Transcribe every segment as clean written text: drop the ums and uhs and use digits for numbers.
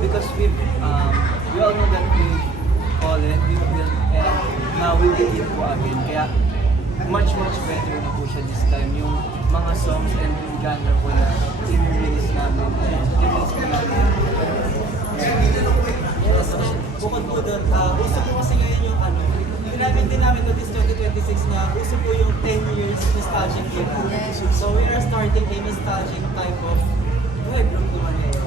because we all know that we've fallen, we've built, and now we begin po again. Kaya much better na po siya this time. Yung mga songs and yung genre po na i-release namin. I-release po namin. Yes, bukod po doon, uso po kasi ngayon yung ginamit din namin to this 2026 na uso po yung 10 years nostalgic year. So we are starting a nostalgic type of vibe lang po ngayon.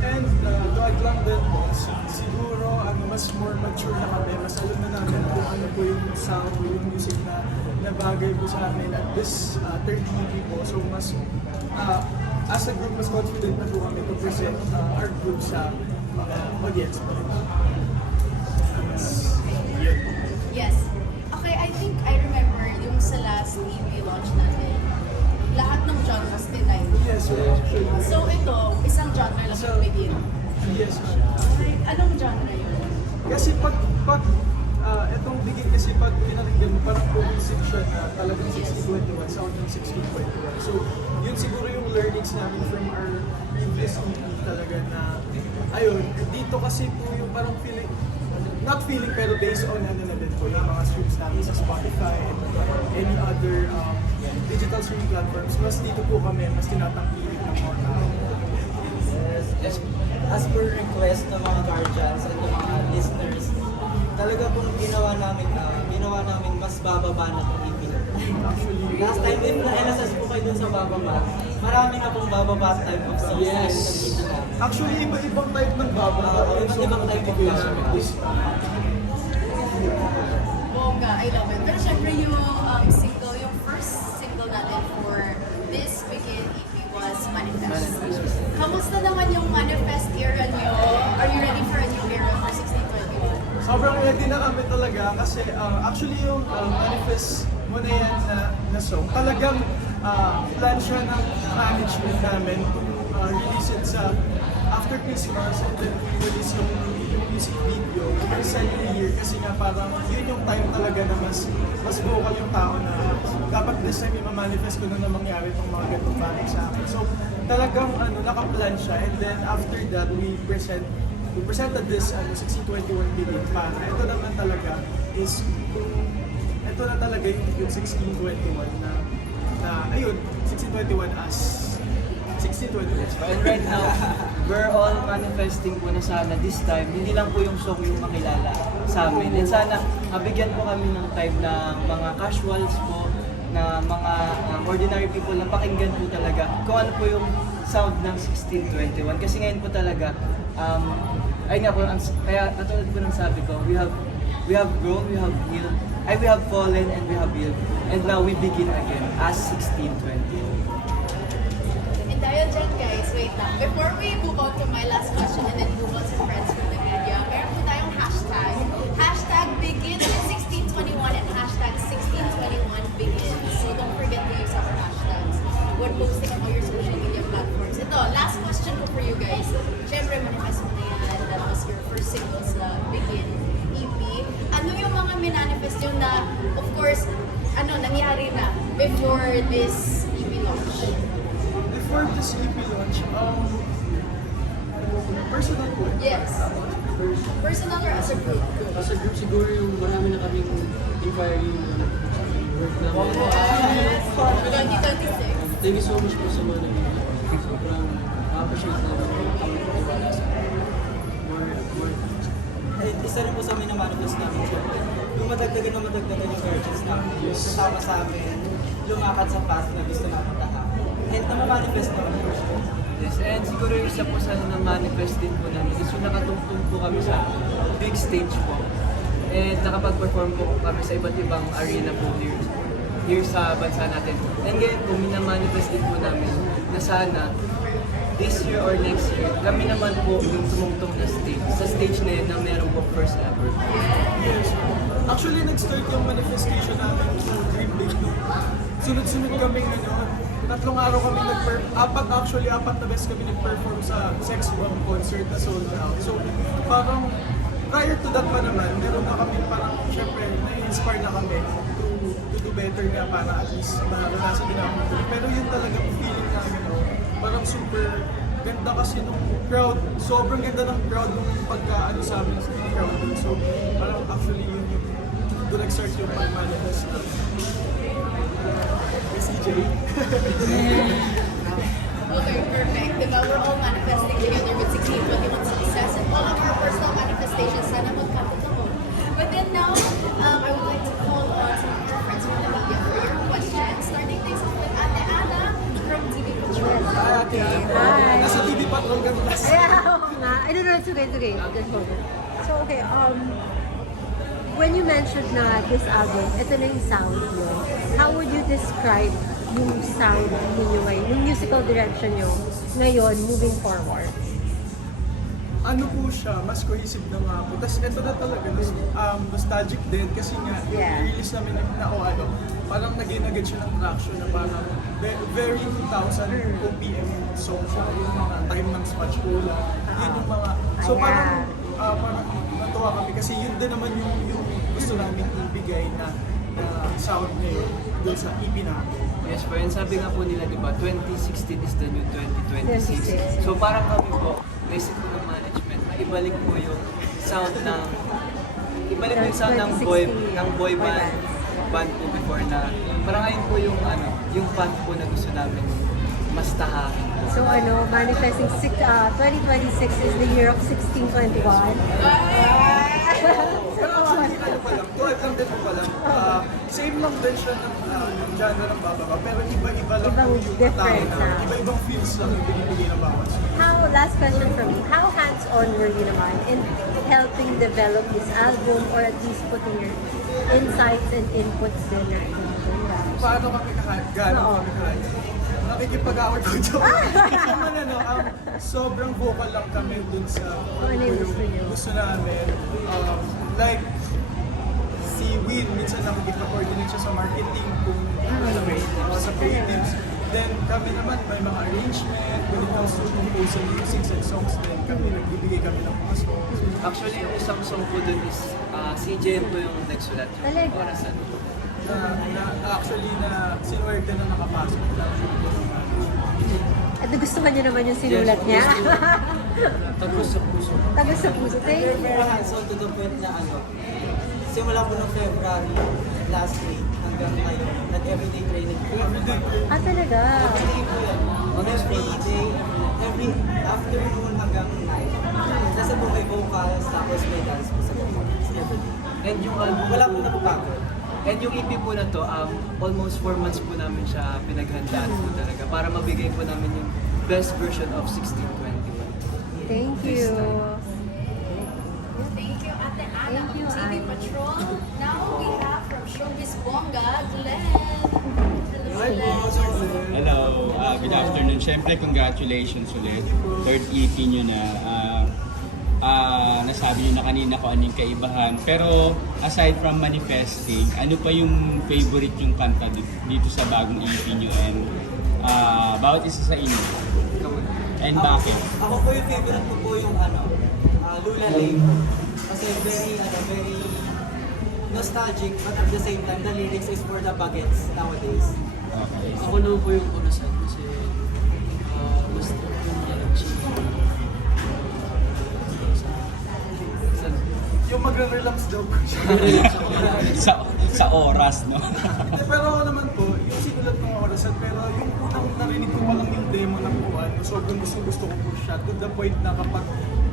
And dahil lang din po, siguro mas more mature na kami, mas alam na namin kung ano po yung sound, yung music na bagay po sa amin at this 30 po. So mas, as a group, mas confident na po kami to present our group sa mga audience po. Yes. Okay, I think I remember yung sa last EP launch natin, lahat ng genres tinay. Yes, sir. So ito, isang genre lang yung begin. Yes, sir. Okay, anong genre yun? Kasi pag itong bigay kasi pag pinakinggan mo, parang cohesive siya na talagang 60-21, sound ng 60-21. So, yun siguro yung learnings namin from our previous EP talaga na, ayun, dito kasi po yung parang feeling, not feeling pero based on ano na din po, yung mga streams namin sa Spotify and any other digital streaming platforms, mas dito po kami, mas tinatangkilik ng mga tao. Yes, as per request ng mga guardians at ng mga listeners, talaga pong ginawa namin mas bababa na itong EP. Actually, Last time, if na-LSS po kayo dun sa bababa, marami na pong bababa type of songs. Yes. Actually, iba-ibang type ng baba. Iba't-ibang type of baba. Bongga, I love it. Pero syempre yung single, yung first single natin for this Begin EP was Manifest. Kamusta naman yung Manifest era nyo? Are you ready for a new era for 1621? Sobrang ready na kami talaga kasi actually yung Manifest mo na yan na song, talagang plan siya ng management namin to release it sa after Christmas and then release yung music video sa New Year kasi nga parang yun yung time talaga na mas vocal yung tao na dapat this time i-manifest ko na mangyari itong mga ganitong bagay sa akin. So talagang nakaplan siya and then after that we presented this 1621 billion para ito naman talaga is ito na talaga yung 1621 na ayun 1621 as 1621. And right now, we're all manifesting po na sana this time, hindi lang po yung song yung makilala sa amin. And sana, mabigyan po kami ng time ng mga casuals po, na mga ordinary people na pakinggan po talaga kung ano po yung sound ng 1621. Kasi ngayon po talaga, ayun nga po, kaya katulad po ng sabi ko, we have grown, we have healed, we have fallen and we have healed. And now we begin again as 1621. Dahil dyan guys, wait lang. Before we move on to my last question and then move on to friends from the media, meron po tayong hashtag. Hashtag begin with 1621 and hashtag 1621begin. So don't forget to use our hashtags when posting on all your social media platforms. Ito, last question ko for you guys. Siyempre, manifest mo na yan. That was your first single sa Begin EP. Ano yung mga minanifest yung na, of course, nangyari na before this EP launch? For this EP launch, personal po. Yes. Personal or as a group? As a group, siguro yung marami na kaming inquiry work namin. Yes. 2026. Thank you so much po sa mga nag-ibig. Sobrang appreciate namin yung pagkakatiwala sa more. Isa rin po sa amin na manifest namin. Yung madagdagan yung guardians namin. Yung kasama sa amin, lumakad sa path na gusto namin tahakin. And na-manifest naman po siya. Yes, and siguro yung isa po sa na-manifest din po namin is yung nakatungtong po kami sa big stage po. And nakapag-perform po kami sa iba't ibang arena po here sa bansa natin. And ngayon po, minamanifest din po namin na sana this year or next year, kami naman po yung tumungtong na stage. Sa stage na yun na meron po first ever. Yes. Actually, nag-start yung manifestation namin sa Dream Big. Sunod-sunod kaming tatlong araw kami apat na beses kami nag-perform sa Sex Bomb concert na sold out. So, parang prior to that pa naman, meron na kami parang, syempre, na-inspire na kami to do better nga para at least maranasan din namin. Pero yun talaga feeling namin, parang super ganda kasi nung crowd, sobrang ganda ng crowd nung pagka-ano sa amin sa crowd dun. So, parang actually yun yung doon nag-start yung manifest na. May CJ. Okay, perfect. Diba, we're all manifesting together with 1621 success and all of our personal manifestations. Sana mag-come to the home. But then now, I would like to call on some of our friends from the media for your questions. Starting things off with Ate Ana from TV Patrol. Hi. Nasa TV Patrol kami last. Ay, oo nga. I don't know, it's okay, it's okay. Just go. So, okay, when you mentioned na this album, ito na yung sound nyo, how would you describe yung sound ninyo ngayon, yung musical direction nyo ngayon, moving forward? Ano po siya, mas cohesive na nga po. Tapos ito na talaga, nostalgic din kasi nga, yung Yeah. release namin na o ano, parang naging agad siya ng traction na parang very 2000 OPM song siya, yung mga time ng spatula, yun yung mga, so Ayan. parang natuwa kami kasi yun din naman yung gusto namin ibigay na sound ngayon doon sa EP namin. Yes po, and sabi nga po nila, di ba, 2016 is the new 2026. 26. So parang kami po, naisip ko ng management, na ibalik po yung sound ng, boy band po before na, parang ayun po yung yung path po na gusto namin mas tahakin po. So, manifesting 2026 is the year of 1621. Pero actually, ano pa lang, 12 lang din po pa lang. Same lang din siya ng genre ng bababa, pero iba-iba lang po Ibang yung difference, atake na. ah. Iba-ibang feels lang yung binibigay ng bawat song. Last question from me, how hands-on were you naman in helping develop this album or at least putting your insights and inputs din na Paano kami gano'n Oo. kami kahit? Nakikipag-award ko dyan. Sobrang vocal lang kami dun sa Ano yung gusto niyo? gusto namin. Like, si Will, minsan nakikipag-coordinate siya sa marketing kung sa creatives. Then kami naman may mga arrangement, when it comes to composing music and songs, then kami nagbibigay kami ng mga songs. Actually, yung isang song po dun is, si JM po yung nagsulat. Talaga? Orasan. Actually na sinuwerte na nakapasok lang siya ng management. At nagustuhan niyo naman yung sinulat niya. Tapos sa puso. Tagus sa puso. Thank you. Very hands-on to the point na simula po ng February last week hanggang ngayon, nag-everyday training. Everyday Talaga? Everyday po yan. Every day, every afternoon hanggang night. Nasa po may vocals, tapos may dance po sa vocals. Everyday. And yung album Wala po napapagod. And yung EP po na to, almost 4 months po namin siya pinaghandaan po talaga para mabigay po namin yung best version of 1621. Thank you. Thank you, Ate Ana Thank you, of TV Ana. Patrol. Now we have from Showbiz Bongga, Glenn. Hello, good afternoon. Siyempre, congratulations ulit. Third EP nyo na. Nasabi nyo na kanina kung anong kaibahan. Pero aside from manifesting, ano pa yung favorite yung kanta dito sa bagong EP nyo? And bawat isa sa inyo. And bakit? Ako po yung favorite ko po yung Lula Lane. Kasi very nostalgic, but at the same time, the lyrics is for the bagets nowadays. Okay. Ako naman po yung orasan kasi gusto ko yung Yung magre-relax daw po siya. sa oras, no? Hindi, pero ako naman po, yung sinulat ng orasan, pero yung unang narinig ko pa lang yung demo ng buwan, sobrang gusto ko po siya. To the point na kapag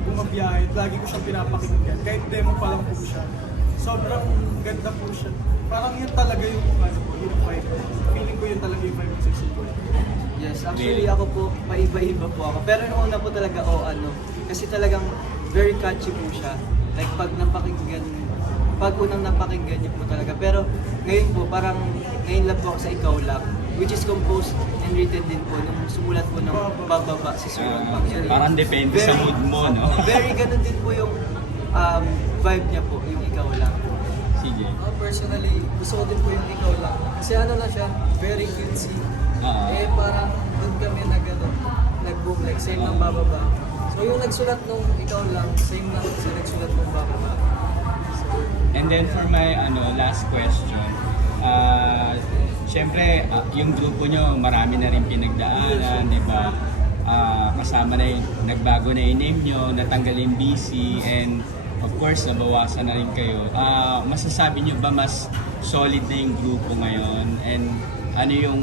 bumabiyahe, lagi ko siyang pinapakinggan. Kahit demo pa lang po siya. Sobrang ganda po siya. Parang yun talaga yung yung vibe. Feeling ko yun talaga yung vibe ng 16. Yes, actually ako po, paiba-iba po ako. Pero yung una po talaga, kasi talagang very catchy po siya. Like pag unang napakinggan niyo po talaga. Pero ngayon po, parang ngayon lang po ako sa Ikaw Lang, which is composed and written din po nung sumulat po ng Bababa si Sir Ron Pangyarihan. Parang depende sa mood mo, no? Very ganun din po yung vibe niya po, yung Ikaw Lang. Sige. Ako personally, gusto ko din po yung ikaw lang. Kasi ano na siya, very cutesy. Parang doon kami nag-boom, like same ng bababa. So yung nagsulat nung ikaw lang, same lang sa nagsulat nung bababa. And then for my last question, syempre yung grupo nyo marami na rin pinagdaanan, di ba? kasama na yung, nagbago na yung name nyo, natanggal yung BC, and of course, nabawasan na rin kayo. Masasabi nyo ba mas solid na yung grupo ngayon? And ano yung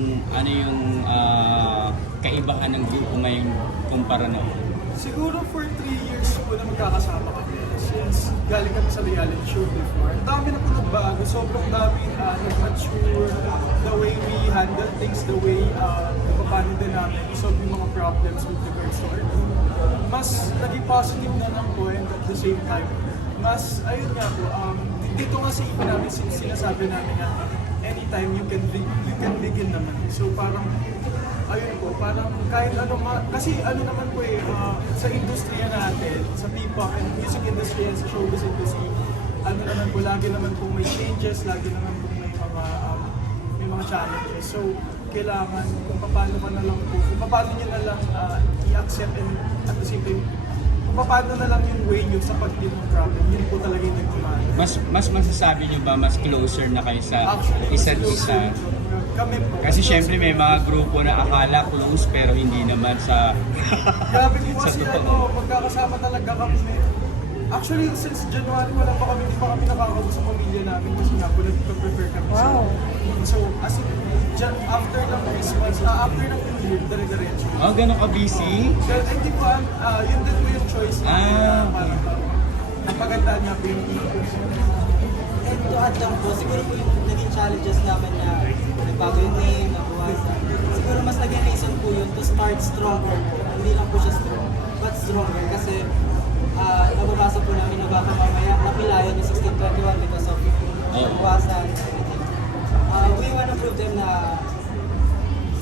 kaibahan ng grupo ngayon kumpara noon? Siguro for 3 years po na magkakasama kami. Since galing kami sa reality show before. Ang dami na po nagbago. Sobrang dami nag-mature. The way we handle things, the way paano din namin solve yung mga problems with regards to our group. Mas naging positive na lang po and at the same time, mas, ayun nga po, dito nga sa iba namin sinasabi namin na anytime you can begin naman. So parang, ayun po, parang kahit ano, kasi ano naman po sa industriya natin, sa P-pop and music industry and sa showbiz industry, ano naman po, lagi naman po may changes, lagi naman po may mga challenges. So, kailangan kung paano ka na lang po, kung paano nyo na lang i-accept and at the same time, kung paano na lang yung way nyo sa pag-deal ng problem, yun po talaga yung nagkumano. Mas masasabi nyo ba mas closer na kayo sa isa't isa? Kami po. Kasi syempre may mga grupo na akala close pero hindi naman sa Grabe po sa kasi totoo. magkakasama talaga kami. Actually, since January, hindi pa kami nakakausap sa pamilya namin kasi nga po nag-prepare kami. Wow. So, as in, after ng Christmas, after ng New Year, dire-diretso. Oh, ganun ka busy? Dahil hindi po, yun din po yung choice namin para napagandaan niya po yung ipos. And to add lang po, siguro po yung naging challenges namin na nagbago yung name, nabuwasan. Siguro mas naging reason po yun to start stronger po. Hindi lang po siya strong, but stronger. Kasi nababasa po namin na baka mamaya napilayan yung 1621 because of nabuwasan and everything. We want to prove them na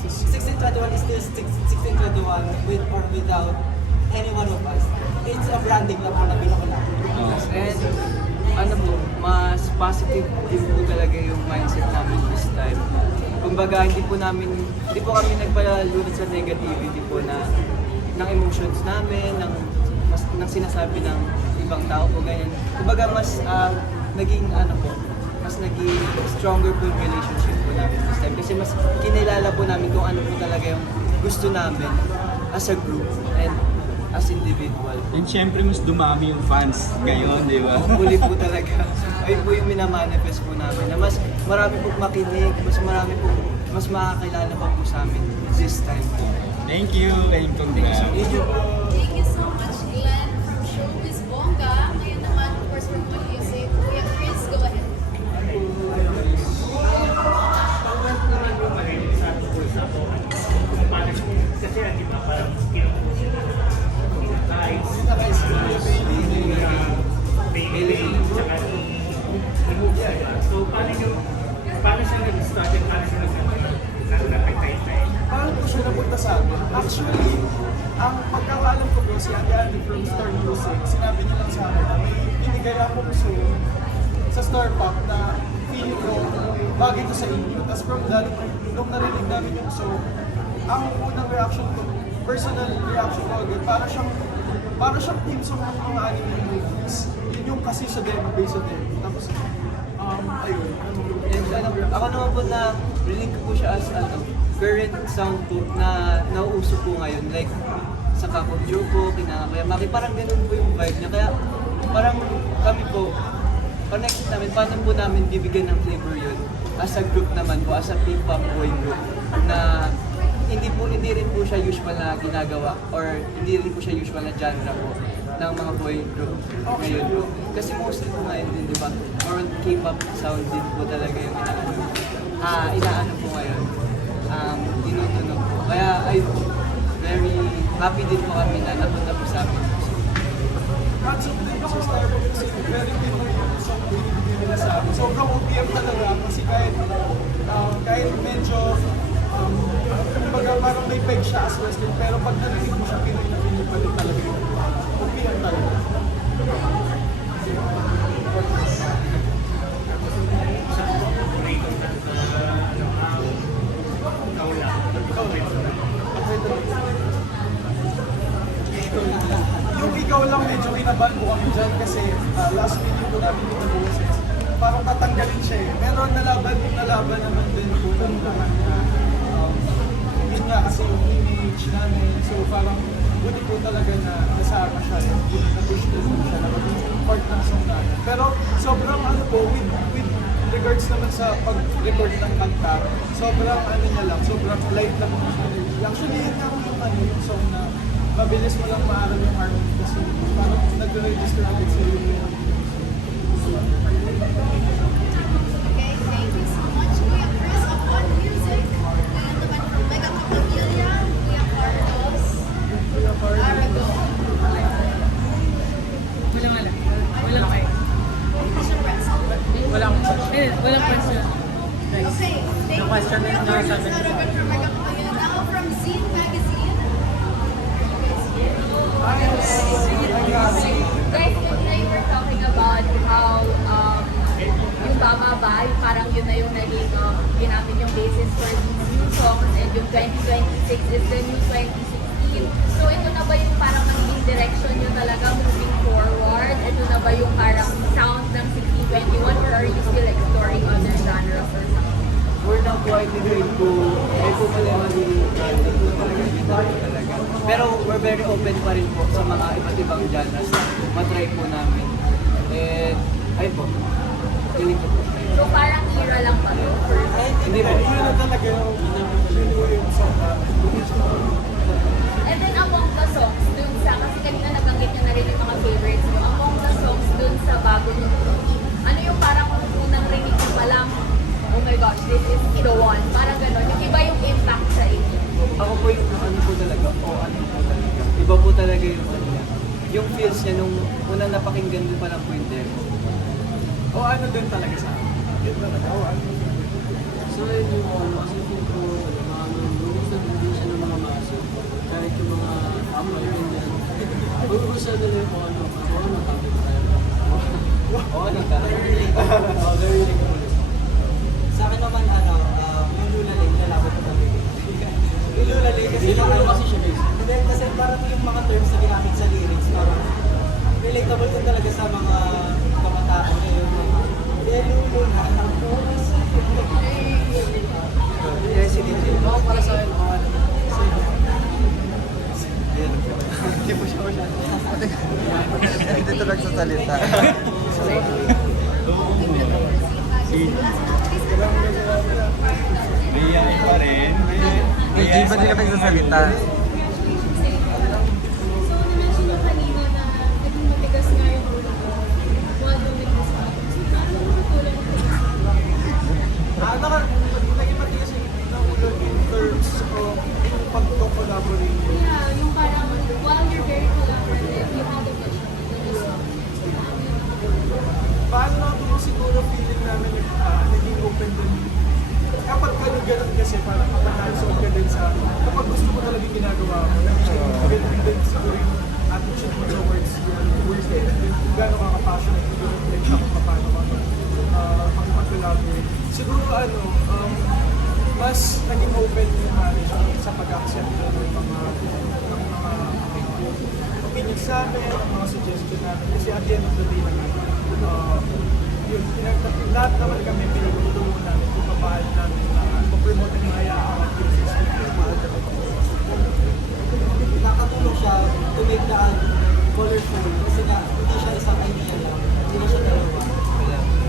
1621 is still 1621 with or without any one of us. It's a branding lang po na binuko namin. And ano po, mas positive din po talaga yung mindset namin this time. Kumbaga, hindi po kami nagpalalunod sa negativity po ng emotions namin, ng sinasabi ng ibang tao po, ganyan. Kumbaga, mas naging stronger po yung relationship po namin this time. Kasi mas kinilala po namin kung ano po talaga yung gusto namin as a group and as individual. And syempre mas dumami yung fans ngayon, di ba? Hopefully po talaga. Ayun po yung minamanifest po namin na mas marami po makinig, mas makakilala pa po sa amin this time po. Thank you and congrats. Thank you so much, Glenn, from Showbiz Bongga. Ngayon naman, of course, from What Music. Kuya Chris, go ahead. Paano po siya napunta sa amin? Actually, ang pagkakaalam ko po si Ate Andy from Star Music, sinabi niya lang sa akin na may binigay akong song sa Star Pop na feeling ko bagay to sa inyo. Tapos from that, nung narinig namin yung song, ang unang reaction ko, personal reaction ko agad, para siyang team song ng mga anime movies. Yun yung kasi sa demo, based sa demo. Tapos, ayun. And ako naman po na rinig ko po siya as current sound po na nauuso po ngayon. Like sa Kakog Joe po, kina Kuya Maki, parang ganun po yung vibe niya. Kaya parang kami po, connected namin, paano po namin bibigyan ng flavor yun as a group naman po, as a P-pop boy group na hindi rin po siya usual na ginagawa or hindi rin po siya usual na genre po ng mga boy group ngayon po. Kasi mostly po ngayon din, di ba? More on K-pop sound din po talaga yung inaano po ngayon. Tinutunog po. Kaya ay very happy din po kami na napunta po sa amin. Hats off din sa Star Pop kasi very people yung song na binibigyan nila sa amin. Sobrang OPM talaga kasi kahit medyo kumbaga parang may peg siya as Western pero pag narinig mo siya Pinoy na Pinoy pa rin talaga yun. OPM talaga. Yung ikaw lang medyo kinabahan ko kami dyan kasi last meeting ko namin dito sa boses. Parang tatanggalin siya eh. Pero nalaban naman din po ng lahat na yun nga kasi yung image namin. So parang buti po talaga na nasama siya. Na-push din po siya na maging part ng song namin. Pero sobrang ano po, with regards naman sa pag-record ng kanta, sobrang ano niya lang, sobrang light lang ng energy. Actually, yun nga yung ano, yung song na mabilis mo lang maaral yung harmony kasi parang nag-register agad sa iyo yung Okay, thank you so much, Kuya Chris of One Music. Ngayon naman from Mega Kapamilya, Kuya Carlos Arago. Walang kayo. Christian Pretzel. Walang question. Okay, thank you, Kuya Carlos Arago from Mega Kapamilya. Now from Zine Magazine. Guys, kanina you were talking about how yung Baba, yung parang yun na yung naging ginamit yung basis for these new songs and yung 2026 is the new 2016. So ito na ba yung parang magiging direction nyo talaga moving forward? Ito na ba yung parang sound ng 1621 or are you still exploring other genres or something? We're not quite agreed po. May po mali talaga. Pero we're very open pa rin po sa mga iba't ibang genres na matry po namin. And ayun po. Feeling ko po. So parang era lang pa to for Hindi po. yun na talaga yung song namin. And then among the songs dun sa, kasi kanina nabanggit nyo na rin yung mga favorites mo, among the songs dun sa bago nyo movie, ano yung parang unang rinig nyo pa lang, oh my gosh, this is the one, parang gano'n, yung iba yung impact sa inyo. Ako po yung ano po talaga, ano po talaga. Iba po talaga yung ano niya. Yung feels niya nung unang napakinggan ko pa lang po yung demo. O ano din talaga sa akin. Yun talaga, o ano. So yun yung ano, kasi feel ko, gusto din siya ng mga maso. Kahit yung mga amoy, ganyan. Gusto nila yung ano, topic tayo. Oo, ano talaga. Very relatable. Sa akin naman, yung Lulalay, nilalaban ko talaga. Yung Lulalay kasi Kasi siya guys. And then, kasi parang yung mga terms na ginamit sa lyrics, parang relatable din talaga sa mga kabataan ngayon. Lulu na ang oras. Resident Evil. Ako para sa akin, Hindi po siya masyado. Hindi ito nagsasalita. Mayayain pa rin. Hindi ba din ka nagsasalita? So, na-mention ko kanina na naging matigas nga yung ulo ko while doing this podcast. So, paano mo tutulong yung Naging matigas yung ulo in terms of yung pag-collaborate. Yeah, yung parang while you're very collaborative, you had a vision to do this song. Paano po siguro feeling namin naging open din. Kapag ganun kasi parang kapag hands-on ka din sa kapag gusto mo talaga yung ginagawa mo, maganda din siguro yung attitude mo towards it. And then kung gano'n ka ka-passionate, kung reflect siya kung paano mag-collaborate. Siguro mas naging open yung manager sa pag-accept ng mga opinion sa amin, ang mga suggestion namin. Kasi at the end of the day naman, yun, lahat naman kami pinagtutulungan namin kung paano namin promote ang mga activities. Nakatulong siya to make the album colorful kasi nga hindi siya isang idea lang, hindi siya dalawa.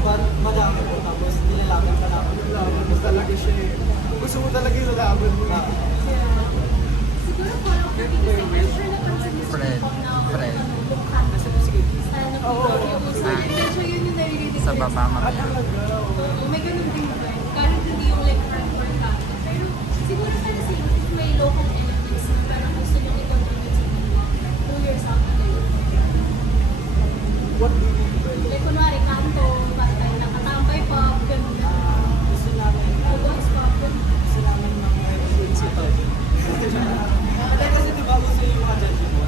But madami po tapos nilalaban ka namin. Laban talaga siya eh. Gusto mo talaga yung lalaban mo. Siguro parang for me, kasi I'm sure napansin niyo sa Friend. K-pop na Friend. kanta sa ano po yung so medyo yun yung naririnig Sa ko baba rin mamaya. Oo, may ganun din ba? Kahit hindi yung like front or kanta. Pero siguro pa the same if may local elements na parang gusto nyo i-contribute sa kanila. Pull yourself into it. What do you mean by Like kunwari kanto, basta nakatambay pop, ganun na. Gusto namin, O box pop, ganun. gusto namin mga influence ito. Kasi diba gusto yung mga judging mo.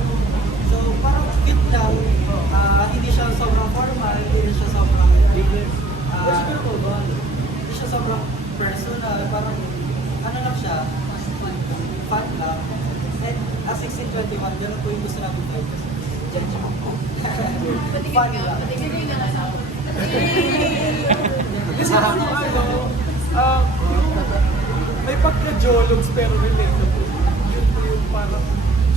So parang fit lang, hindi siya sobrang formal, hindi rin siya sobrang hindi siya sobrang personal, parang ano lang siya, fun lang. And as 1621, ganun po yung gusto namin tayo. Fun lang. Patigil nga sa Kasi ano, may pagka-jologs pero relatable. Yun po yung parang,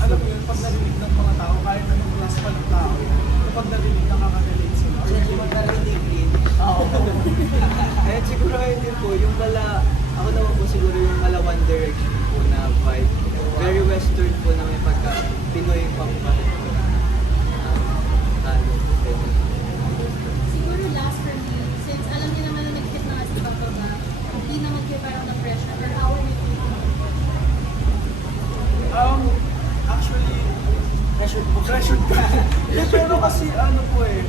alam mo yun, pag narinig ng mga tao, kahit anong class pa ng tao, kapag narinig, nakaka-relate sila. Medyo magkarinig din. Oo. Eh, siguro ayun din po, yung mala, ako naman po siguro yung mala One Direction po na vibe. Very western po na may pagka Pinoy pop pa rin po na talo. Siguro last for me, since alam niyo naman na nag-hit na si Papa ba, hindi naman kayo parang na-pressure, or how are you feeling? Actually, pressured ka. Eh, pero kasi ano po eh,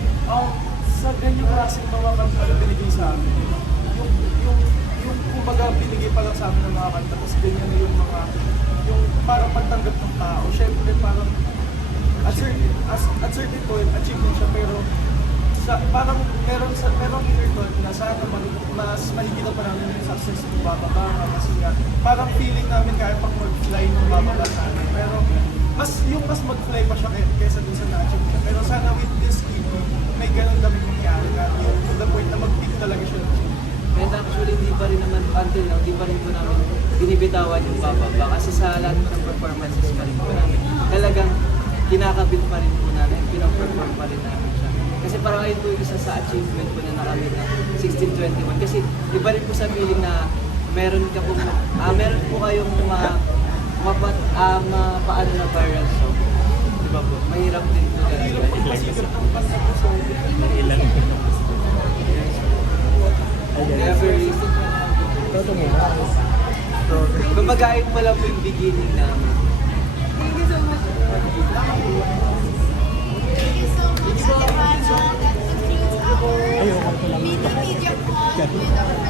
sa ganyang klaseng mga kanta na binigay sa amin, yung kumbaga binigay pa lang sa amin ng mga kanta, tapos ganyan na yung mga, yung parang pagtanggap ng tao, syempre parang at certain point, achievement siya, pero parang merong inner thought na sana mas mahigita pa namin yung success ng bababa kasi nga parang feeling namin kaya pang mag-fly ng bababa sa amin, pero mas mag-fly pa siya kaysa dun sa na-achieve niya. Pero sana with this EP, may ganun kami mangyari na yung to the point na mag-peak talaga siya ng EP. And actually, hindi pa rin naman, until now, hindi pa rin po namin binibitawan yung bababa. Kasi sa lahat po ng performances pa rin po namin, talagang kinakabit pa rin po namin, pinaperform pa rin namin siya. Kasi parang ayun po yung isa sa achievement po na nakamit na 1621. Kasi iba rin po sa feeling na meron po kayong paano na viral song. Diba po? Mahirap din po talaga. Never listen. Kumbaga ayun pa lang po yung beginning namin. Thank you so much, Ate Vana. That concludes our media call with our